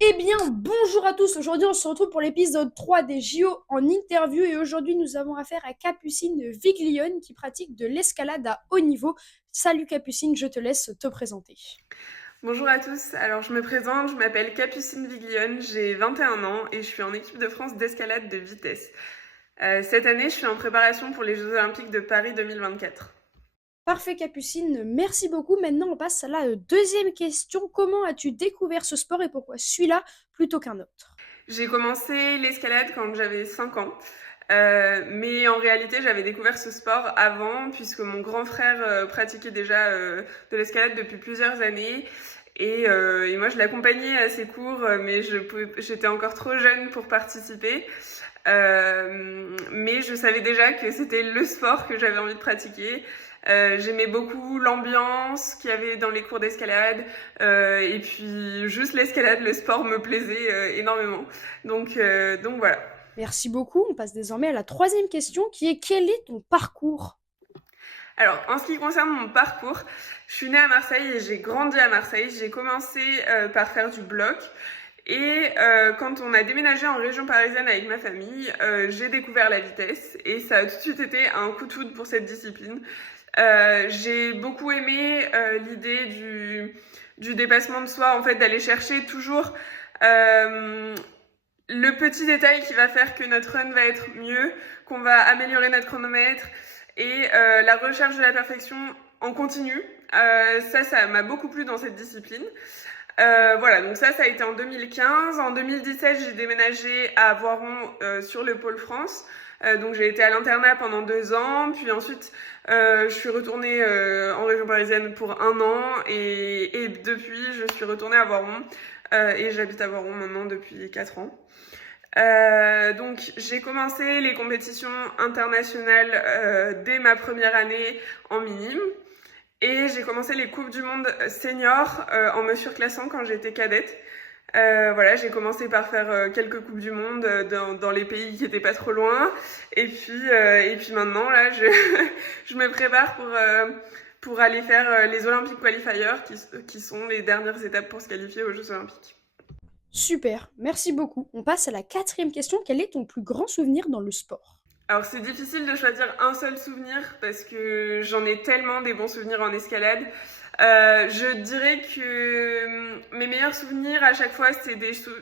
Eh bien, bonjour à tous. Aujourd'hui, on se retrouve pour l'épisode 3 des JO en interview. Et aujourd'hui, nous avons affaire à Capucine Viglione qui pratique de l'escalade à haut niveau. Salut Capucine, je te laisse te présenter. Bonjour à tous, alors je me présente, je m'appelle Capucine Viglione, j'ai 21 ans et je suis en équipe de France d'escalade de vitesse. Cette année, je suis en préparation pour les Jeux Olympiques de Paris 2024. Parfait Capucine, merci beaucoup. Maintenant, on passe à la deuxième question. Comment as-tu découvert ce sport et pourquoi celui-là plutôt qu'un autre? J'ai commencé l'escalade quand j'avais 5 ans, mais en réalité j'avais découvert ce sport avant puisque mon grand frère pratiquait déjà de l'escalade depuis plusieurs années. Et moi, je l'accompagnais à ses cours, mais j'étais encore trop jeune pour participer. Mais je savais déjà que c'était le sport que j'avais envie de pratiquer. J'aimais beaucoup l'ambiance qu'il y avait dans les cours d'escalade, et puis juste l'escalade, le sport me plaisait énormément. Donc voilà. Merci beaucoup. On passe désormais à la troisième question qui est quel est ton parcours? Alors, en ce qui concerne mon parcours, je suis née à Marseille et j'ai grandi à Marseille. J'ai commencé par faire du bloc. Et quand on a déménagé en région parisienne avec ma famille, j'ai découvert la vitesse et ça a tout de suite été un coup de foudre pour cette discipline. J'ai beaucoup aimé l'idée du dépassement de soi, en fait, d'aller chercher toujours euh, le petit détail qui va faire que notre run va être mieux, qu'on va améliorer notre chronomètre et la recherche de la perfection en continu. Ça m'a beaucoup plu dans cette discipline. Voilà, donc ça a été en 2015. En 2017, j'ai déménagé à Voiron sur le pôle France. Donc j'ai été à l'internat pendant 2 ans, puis ensuite je suis retournée en région parisienne pour 1 an et depuis je suis retournée à Voiron et j'habite à Voiron maintenant depuis 4 ans. Donc j'ai commencé les compétitions internationales dès ma première année en minime. Et j'ai commencé les Coupes du Monde senior en me surclassant quand j'étais cadette. Voilà, j'ai commencé par faire quelques Coupes du Monde dans les pays qui étaient pas trop loin. Et puis maintenant, là, je me prépare pour aller faire les Olympic Qualifiers qui sont les dernières étapes pour se qualifier aux Jeux Olympiques. Super, merci beaucoup. On passe à la quatrième question. Quel est ton plus grand souvenir dans le sport? Alors c'est difficile de choisir un seul souvenir parce que j'en ai tellement des bons souvenirs en escalade. Je dirais que mes meilleurs souvenirs à chaque fois c'est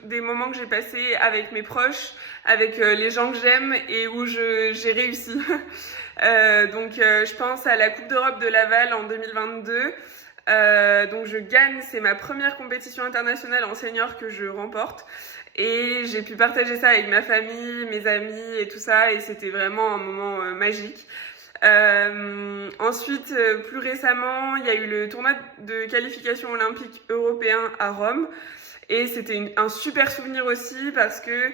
des moments que j'ai passés avec mes proches, avec les gens que j'aime et où j'ai réussi. Donc je pense à la Coupe d'Europe de Laval en 2022. Donc je gagne, c'est ma première compétition internationale en senior que je remporte. Et j'ai pu partager ça avec ma famille, mes amis et tout ça, et c'était vraiment un moment magique. Ensuite, plus récemment, il y a eu le tournoi de qualification olympique européen à Rome. Et c'était un super souvenir aussi parce que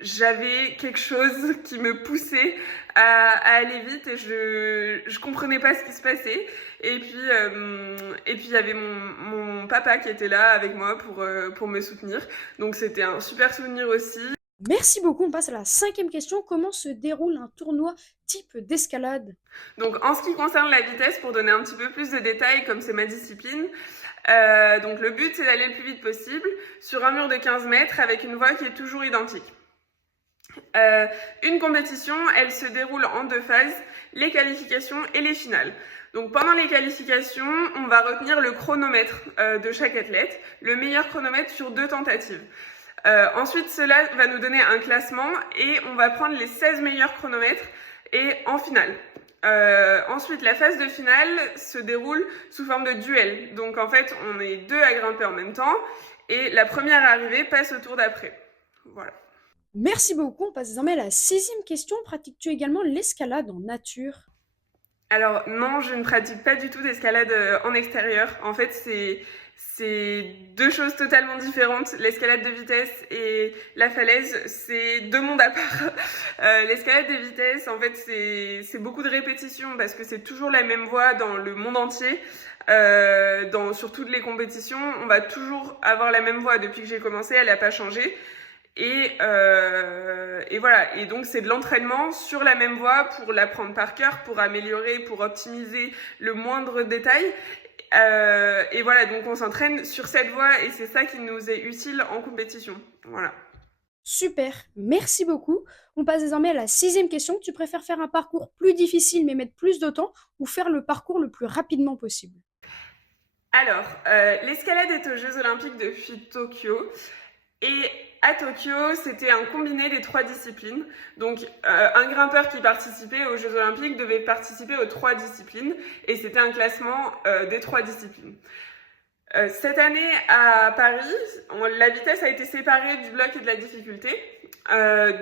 j'avais quelque chose qui me poussait à aller vite et je comprenais pas ce qui se passait. Et puis il y avait mon papa qui était là avec moi pour me soutenir. Donc c'était un super souvenir aussi. Merci beaucoup. On passe à la cinquième question. Comment se déroule un tournoi type d'escalade? Donc en ce qui concerne la vitesse, pour donner un petit peu plus de détails, comme c'est ma discipline, donc le but c'est d'aller le plus vite possible sur un mur de 15 mètres avec une voie qui est toujours identique. Une compétition, elle se déroule en 2 phases, les qualifications et les finales. Donc pendant les qualifications, on va retenir le chronomètre de chaque athlète, le meilleur chronomètre sur 2 tentatives. Ensuite, cela va nous donner un classement et on va prendre les 16 meilleurs chronomètres et en finale. Ensuite, la phase de finale se déroule sous forme de duel. Donc en fait, on est 2 à grimper en même temps et la première arrivée passe au tour d'après. Voilà. Merci beaucoup. On passe désormais à la sixième question. Pratiques-tu également l'escalade en nature? Alors non, je ne pratique pas du tout d'escalade en extérieur. En fait, c'est deux choses totalement différentes. L'escalade de vitesse et la falaise, c'est deux mondes à part. L'escalade de vitesse, en fait, c'est beaucoup de répétitions parce que c'est toujours la même voie dans le monde entier. Sur toutes les compétitions, on va toujours avoir la même voie depuis que j'ai commencé, elle n'a pas changé. Et voilà, et donc c'est de l'entraînement sur la même voie pour l'apprendre par cœur, pour améliorer, pour optimiser le moindre détail. Et voilà, donc on s'entraîne sur cette voie et c'est ça qui nous est utile en compétition. Voilà. Super, merci beaucoup. On passe désormais à la sixième question. Tu préfères faire un parcours plus difficile mais mettre plus de temps ou faire le parcours le plus rapidement possible? Alors, l'escalade est aux Jeux Olympiques depuis Tokyo. Et à Tokyo, c'était un combiné des 3 disciplines. Donc, un grimpeur qui participait aux Jeux Olympiques devait participer aux 3 disciplines. Et c'était un classement des 3 disciplines. Cette année, à Paris, la vitesse a été séparée du bloc et de la difficulté.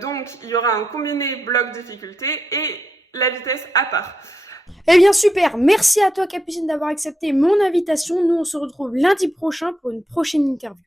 Donc, il y aura un combiné bloc-difficulté et la vitesse à part. Eh bien super, merci à toi Capucine d'avoir accepté mon invitation. Nous on se retrouve lundi prochain pour une prochaine interview.